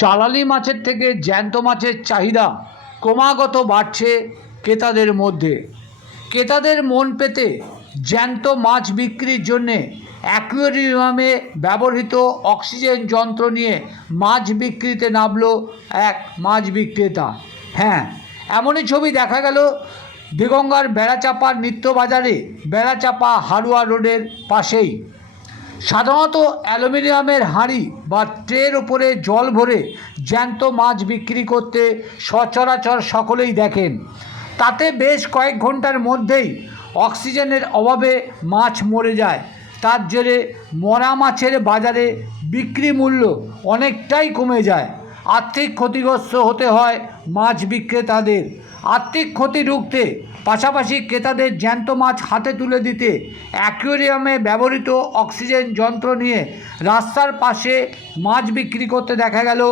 চালানি মাছের থেকে জ্যান্ত মাছের চাহিদা ক্রমাগত বাড়ছে ক্রেতাদের মধ্যে। ক্রেতাদের মন পেতে জ্যান্ত মাছ বিক্রির জন্যে অ্যাকুয়ারিয়ামে ব্যবহৃত অক্সিজেন যন্ত্র নিয়ে মাছ বিক্রিতে নামল এক মাছ বিক্রেতা। হ্যাঁ, এমনই ছবি দেখা গেল দেগঙ্গার বেড়াচাপার নিত্যবাজারে, বেড়াচাপা হারুয়া রোডের পাশেই। সাধারণত অ্যালুমিনিয়ামের হাঁড়ি বা ট্রের ওপরে জল ভরে জ্যান্ত মাছ বিক্রি করতে সচরাচর সকলেই দেখেন। তাতে বেশ কয়েক ঘন্টার মধ্যেই অক্সিজেনের অভাবে মাছ মরে যায়। তার জেরে মরা মাছের বাজারে বিক্রি মূল্য অনেকটাই কমে যায়। আর্থিক ক্ষতিগ্রস্ত হতে হয় মাছ বিক্রেতাদের। আর্থিক ক্ষতি রুখতে পাশাপাশি ক্রেতাদের জ্যান্ত মাছ হাতে তুলে দিতে অ্যাকুয়ারিয়ামে ব্যবহৃত অক্সিজেন যন্ত্র নিয়ে রাস্তার পাশে মাছ বিক্রি করতে দেখা গেল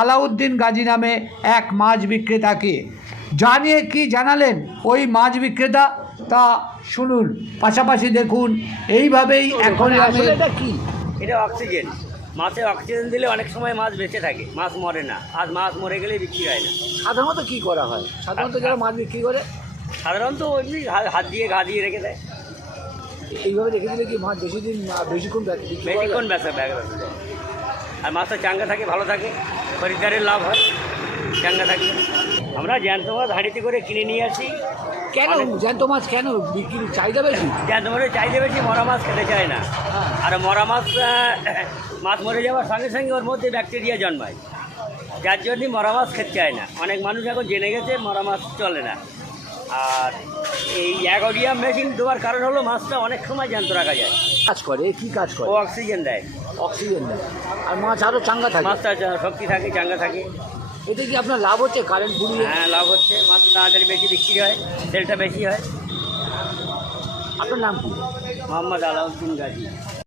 আলাউদ্দিন গাজী নামে এক মাছ বিক্রেতাকে। যা নিয়ে কী জানালেন ওই মাছ বিক্রেতা তা শুনুন, পাশাপাশি দেখুন। এইভাবেই অ্যাকুয়ারিয়ামে এটা অক্সিজেন, মাছে অক্সিজেন দিলে অনেক সময় মাছ বেঁচে থাকে, মাছ মরে না। আজ মাছ মরে গেলে বিক্রি হয় না। সাধারণত কী করা হয়? সাধারণত যারা মাছ বিক্রি করে সাধারণত ওই হাত দিয়ে ঘা দিয়ে রেখে দেয়। এইভাবে রেখে দিলে কি মাছ বেশিক্ষণ বেশিক্ষণ বেচা যায়। আর মাছটা চাঙ্গা থাকে, ভালো থাকে, খরিদ্দারের লাভ হয় চাঙ্গা থাকে। আমরা জ্যান্ত মাছ হাঁড়িতে করে কিনে নিয়ে আসি। কেন জ্যান্ত মাছ কেন বিক্রির চাহিদা বেশি? জ্যান্ত মাছের চাহিদা বেশি, মরা মাছ খেতে চায় না। আর মরা মাছ মাছ মরে যাওয়ার সঙ্গে সঙ্গে ওর মধ্যে ব্যাকটেরিয়া জন্মায়, যার জন্যই মরা মাছ খেতে চায় না। অনেক মানুষ এখন জেনে গেছে মরা মাছ চলে না। আর এই অ্যাকোয়ারিয়াম মেশিন দেওয়ার কারণ হলো মাছটা অনেক সময় জ্যান্ত রাখা যায়। কাজ করে কি কাজ করে? ও অক্সিজেন দেয়। অক্সিজেন দেয় আর মাছ আরও চাঙ্গা থাকে। মাছটা শক্তি থাকে, চাঙ্গা থাকে। এতে কি আপনার লাভ হচ্ছে? কারেন্ট পুড়িয়ে? হ্যাঁ, লাভ হচ্ছে। মাছ তাড়াতাড়ি বেশি বিক্রি হয়, সেলটা বেশি হয়। আপনার নাম কি? মোহাম্মদ আলাউদ্দিন গাজী।